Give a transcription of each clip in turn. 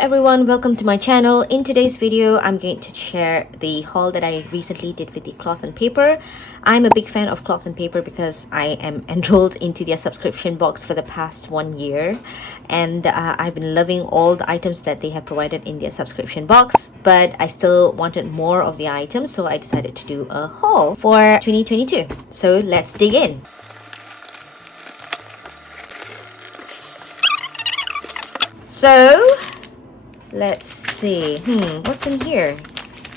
everyone, welcome to my channel. In today's video, I'm going to share the haul that I recently did with the cloth and paper. I'm a big fan of cloth and paper because I am enrolled into their subscription box for the past 1 year, and I've been loving all the items that they have provided in their subscription box, but I still wanted more of the items, so I decided to do a haul for 2022. So let's dig in. So let's see. What's in here?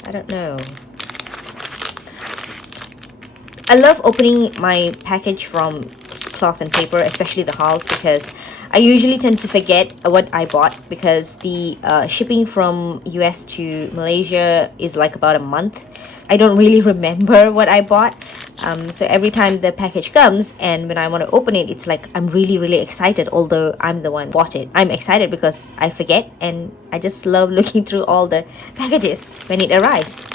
I don't know. I love opening my package from cloth and paper, especially the hauls, because I usually tend to forget what I bought because the shipping from US to Malaysia is like about a month. I don't really remember what I bought. So every time the package comes and when I want to open it, it's like I'm really excited, although I'm the one who bought it. I'm excited because I forget, and I just love looking through all the packages when it arrives.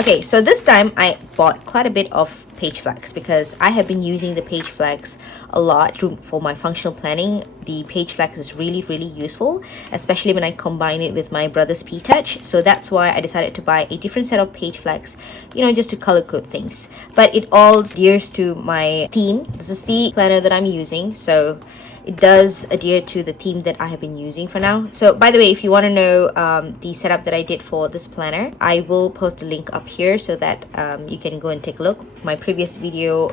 Okay, so this time I bought quite a bit of page flags because I have been using the page flags a lot for my functional planning. The page flags is really useful, especially when I combine it with my brother's P-Touch. So that's why I decided to buy a different set of page flags, you know, just to color code things. But it all adheres to my theme. This is the planner that I'm using, so it does adhere to the theme that I have been using for now. So by the way, if you want to know the setup that I did for this planner, I will post a link up here so that you can go and take a look. My previous video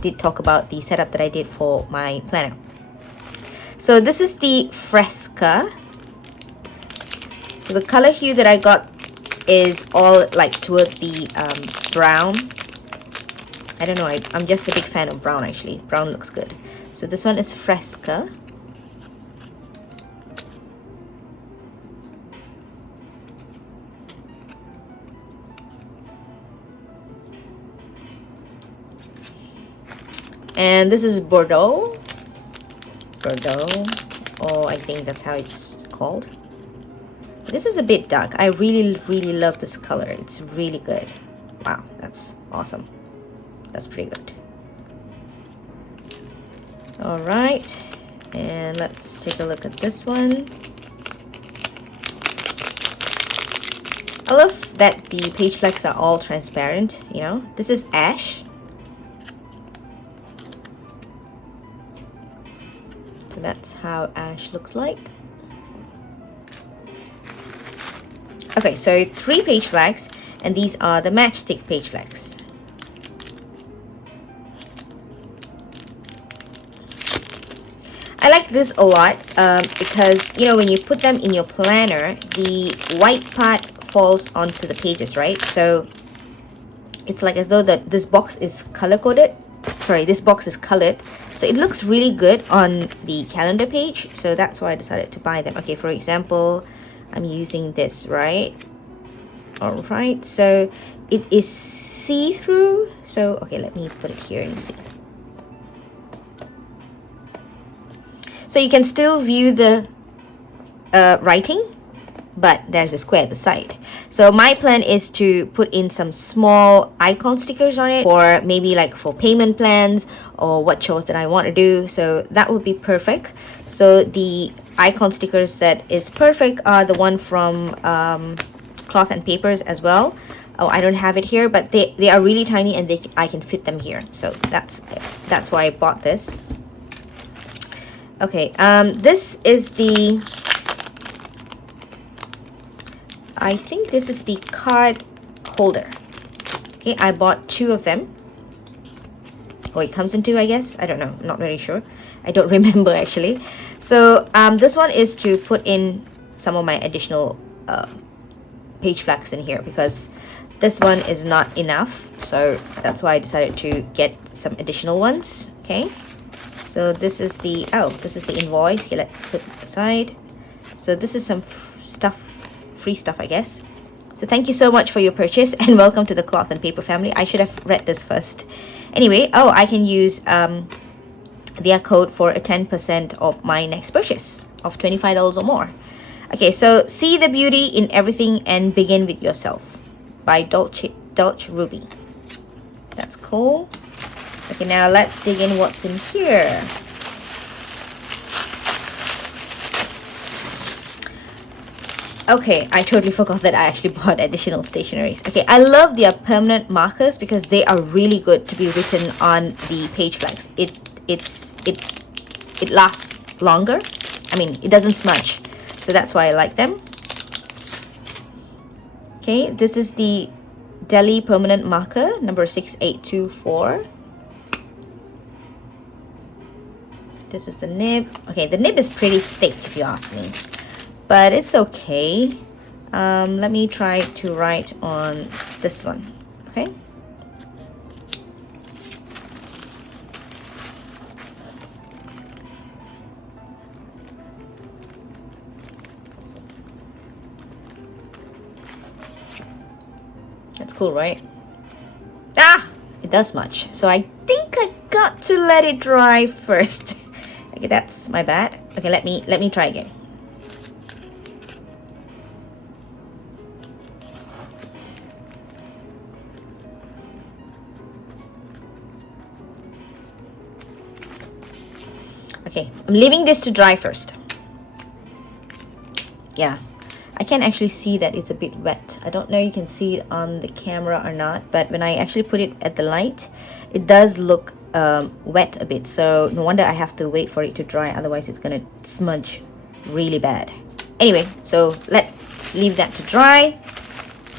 did talk about the setup that I did for my planner. So this is the Fresca. So the color hue that I got is all like towards the brown. I don't know, I'm just a big fan of brown actually. Brown looks good. So this one is Fresca. And this is Bordeaux. Oh, I think that's how it's called. This is a bit dark. I really love this color. It's really good. Wow, that's awesome. That's pretty good. All right, and let's take a look at this one. I love that the page flags are all transparent, you know. This is Ash. So that's how Ash looks like. Okay, so 3 page flags, and these are the matchstick page flags. I like this a lot because, you know, when you put them in your planner, the white part falls onto the pages, right? So it's like as though this box is color-coded. Sorry, this box is colored. So it looks really good on the calendar page. So that's why I decided to buy them. Okay, for example, I'm using this, right? All right, so it is see-through. So, okay, let me put it here and see. So you can still view the writing, but there's a square at the side. So my plan is to put in some small icon stickers on it for maybe like for payment plans or what chores that I want to do. So that would be perfect. So the icon stickers that is perfect are the one from cloth and papers as well. Oh, I don't have it here, but they are really tiny and I can fit them here. So that's why I bought this. Okay, this is the, I think this is the card holder. Okay, I bought 2 of them. Oh, it comes in 2, I guess. I don't know, I'm not very sure. I don't remember actually. So this one is to put in some of my additional page flags in here because this one is not enough. So that's why I decided to get some additional ones. Okay. So this is the, this is the invoice. Okay, let's put it aside. So this is some free stuff, I guess. So thank you so much for your purchase and welcome to the cloth and paper family. I should have read this first. Anyway, I can use their code for a 10% off my next purchase of $25 or more. Okay, so see the beauty in everything and begin with yourself by Dolce Ruby. That's cool. Okay, now let's dig in what's in here. Okay, I totally forgot that I actually bought additional stationeries. Okay, I love their permanent markers because they are really good to be written on the page flags. It lasts longer. I mean, it doesn't smudge, so that's why I like them. Okay, this is the Delhi permanent marker number 6824. This is the nib. Okay, the nib is pretty thick if you ask me, but it's okay. Let me try to write on this one. Okay. That's cool, right? Ah, it does much. So I think I got to let it dry first. Okay, that's my bad. Okay, let me try again. Okay, I'm leaving this to dry first. Yeah, I can actually see that it's a bit wet. I don't know you can see it on the camera or not, but when I actually put it at the light, it does look wet a bit. So no wonder I have to wait for it to dry, otherwise it's gonna smudge really bad. Anyway, so let's leave that to dry.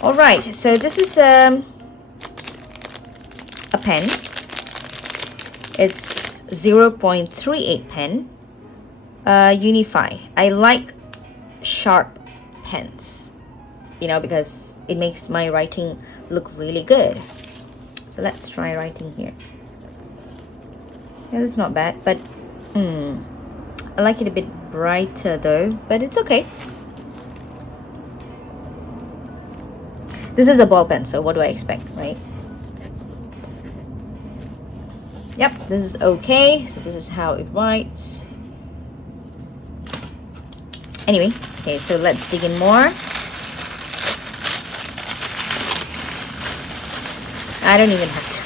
All right, so this is a pen. It's 0.38 pen. Unify. I like sharp pens, you know, because it makes my writing look really good. So let's try writing here. Yeah, this is not bad, but I like it a bit brighter though, but it's okay. This is a ball pen, so what do I expect, right? Yep, this is okay. So this is how it writes. Anyway, okay, so let's dig in more. I don't even have to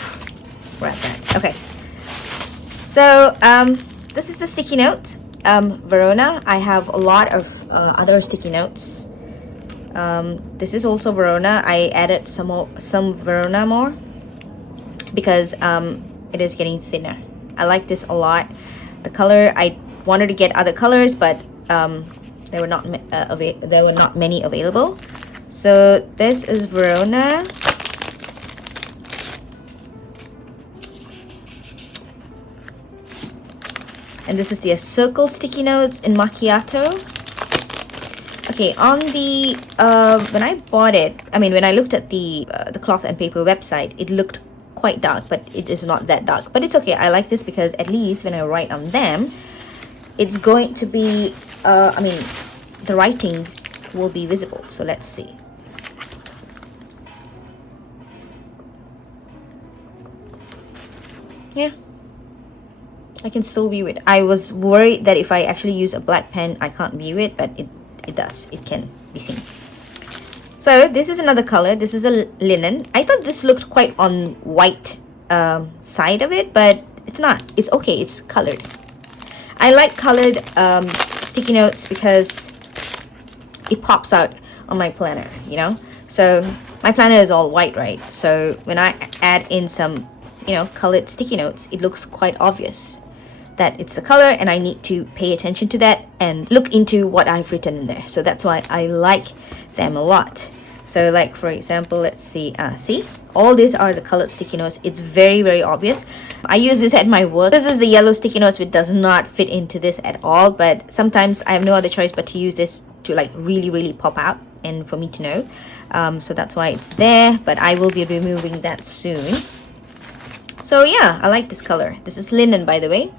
wrap that. Okay. So, this is the sticky note. Verona. I have a lot of other sticky notes. This is also Verona. I added some Verona more because it is getting thinner. I like this a lot. The color, I wanted to get other colors, but there were not many available. So this is Verona. And this is the circle sticky notes in macchiato. Okay, on the when I bought it, I mean when I looked at the cloth and paper website, it looked quite dark, but it is not that dark. But it's okay. I like this because at least when I write on them, it's going to be I mean the writings will be visible. So let's see. Yeah, I can still view it. I was worried that if I actually use a black pen, I can't view it, but it does. It can be seen. So this is another color. This is a linen. I thought this looked quite on white side of it, but it's not. It's okay. It's colored. I like colored sticky notes because it pops out on my planner, you know. So my planner is all white, right? So when I add in some, you know, colored sticky notes, it looks quite obvious that it's the color, and I need to pay attention to that and look into what I've written in there. So that's why I like them a lot. So like for example, let's see, see, all these are the colored sticky notes. It's very, very obvious. I use this at my work. This is the yellow sticky notes, which does not fit into this at all, but sometimes I have no other choice but to use this to like really, really pop out and for me to know. So that's why it's there, but I will be removing that soon. So yeah, I like this color. This is linen, by the way.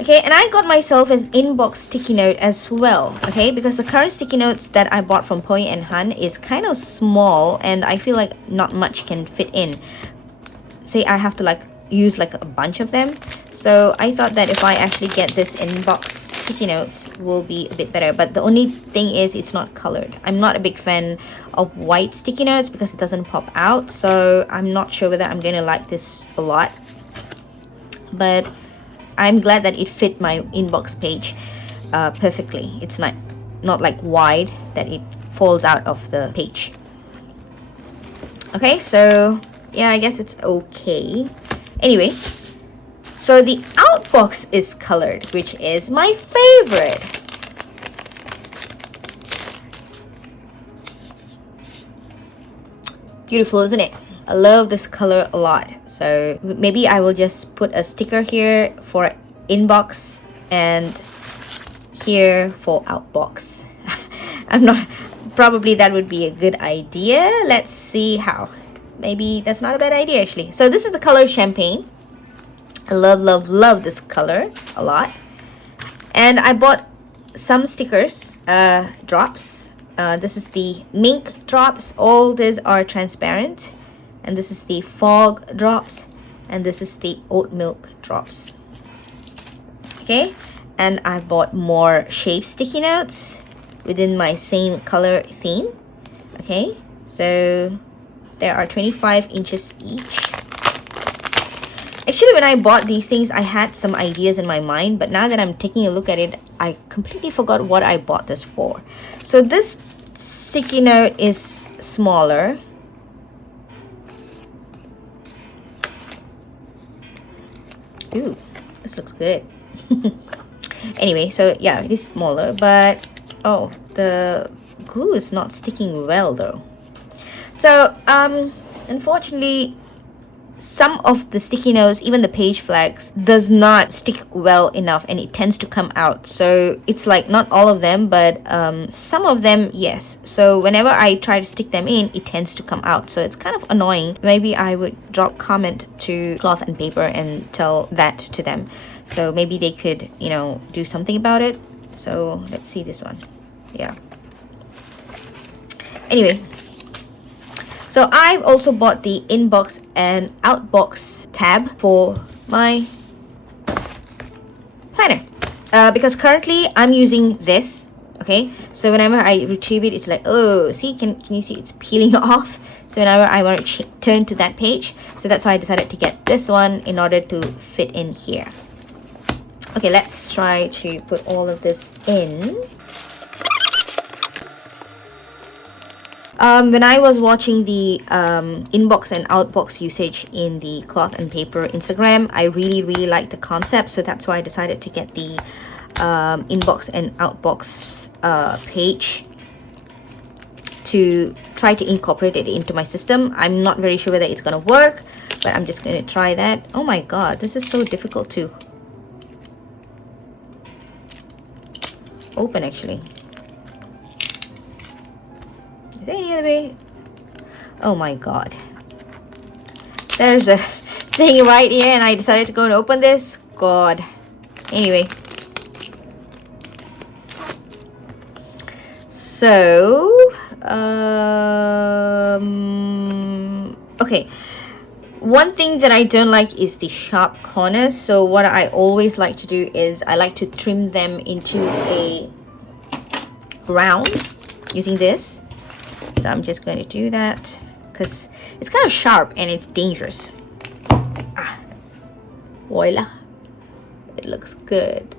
Okay, and I got myself an inbox sticky note as well, okay, because the current sticky notes that I bought from Poi and Han is kind of small, and I feel like not much can fit in. Say I have to like use like a bunch of them. So I thought that if I actually get this inbox sticky notes will be a bit better, but the only thing is it's not colored. I'm not a big fan of white sticky notes because it doesn't pop out, so I'm not sure whether I'm gonna like this a lot, but I'm glad that it fit my inbox page perfectly. It's not like wide that it falls out of the page. Okay, so yeah, I guess it's okay. Anyway, so the outbox is colored, which is my favorite. Beautiful, isn't it? I love this color a lot. So maybe I will just put a sticker here for inbox and here for outbox. I'm not, probably that would be a good idea. Let's see how. Maybe that's not a bad idea actually. So this is the color champagne. I love this color a lot. And I bought some stickers, drops. This is the mink drops. All these are transparent. And this is the fog drops. And this is the oat milk drops. Okay. And I bought more shape sticky notes within my same color theme. Okay. So there are 25 inches each. Actually, when I bought these things, I had some ideas in my mind, but now that I'm taking a look at it, I completely forgot what I bought this for. So this sticky note is smaller. Ooh, this looks good. Anyway, so yeah, it is smaller, but oh, the glue is not sticking well though. So unfortunately, some of the sticky notes, even the page flags, does not stick well enough and it tends to come out. So it's like not all of them, but some of them, yes. So whenever I try to stick them in, it tends to come out. So it's kind of annoying. Maybe I would drop comment to Cloth and Paper and tell that to them. So maybe they could, you know, do something about it. So let's see this one. Yeah. Anyway. So I've also bought the inbox and outbox tab for my planner. Because currently I'm using this. Okay, so whenever I retrieve it, it's like, oh, see, can you see it's peeling off? So whenever I want to turn to that page, so that's why I decided to get this one in order to fit in here. Okay, let's try to put all of this in. When I was watching the inbox and outbox usage in the Cloth and Paper Instagram, I really liked the concept, so that's why I decided to get the inbox and outbox page to try to incorporate it into my system. I'm not very sure whether it's gonna work, but I'm just gonna try that. Oh my god, this is so difficult to open actually. Is there any other way? Oh my god. There's a thing right here and I decided to go and open this. God. Anyway. So, okay. One thing that I don't like is the sharp corners. So what I always like to do is I like to trim them into a round using this. So I'm just going to do that because it's kind of sharp and it's dangerous. Ah, voila. It looks good.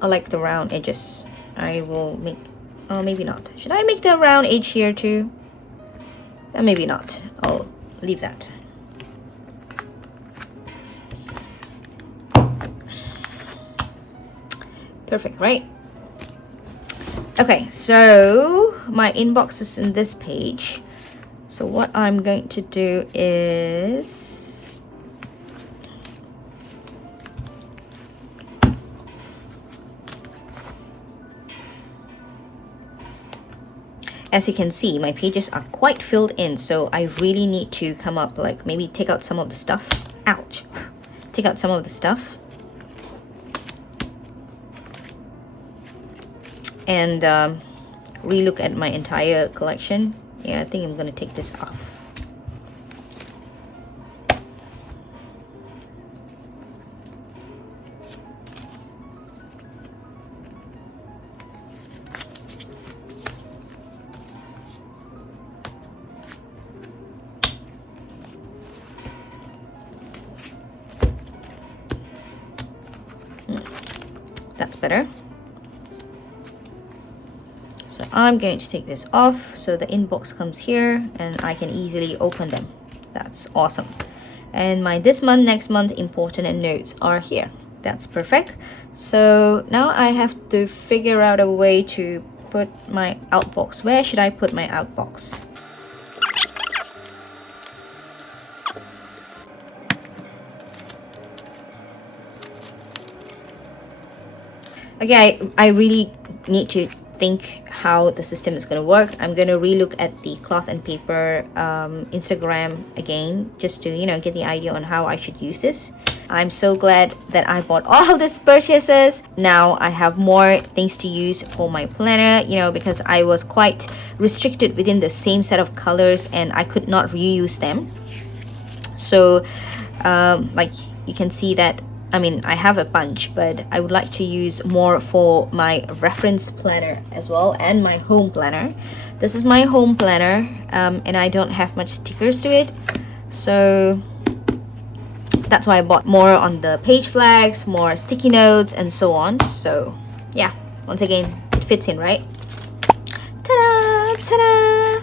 I like the round edges. I will make, oh, maybe not. Should I make the round edge here too? Maybe not. I'll leave that. Perfect, right? Okay, so my inbox is in this page. So what I'm going to do is as you can see, my pages are quite filled in, so I really need to come up, like maybe take out some of the stuff. Ouch. Take out some of the stuff. And relook at my entire collection. Yeah, I think I'm gonna take this off. That's better. So I'm going to take this off so the inbox comes here and I can easily open them. That's awesome. And my this month, next month, important and notes are here. That's perfect. So now I have to figure out a way to put my outbox. Where should I put my outbox? Okay, I really need to think how the system is going to work. I'm going to relook at the cloth and paper Instagram again, just to, you know, get the idea on how I should use this. I'm so glad that I bought all these purchases. Now I have more things to use for my planner, you know, because I was quite restricted within the same set of colors and I could not reuse them. So like you can see that, I mean, I have a bunch, but I would like to use more for my reference planner as well and my home planner. This is my home planner, and I don't have much stickers to it. So that's why I bought more on the page flags, more sticky notes, and so on. So yeah, once again, it fits in, right? Ta-da! Ta-da!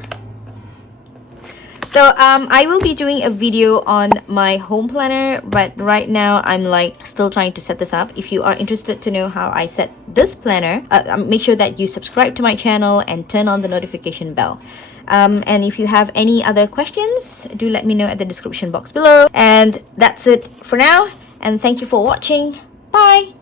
So I will be doing a video on my home planner, but right now I'm like still trying to set this up. If you are interested to know how I set this planner, make sure that you subscribe to my channel and turn on the notification bell. And if you have any other questions, do let me know at the description box below. And that's it for now, and thank you for watching. Bye!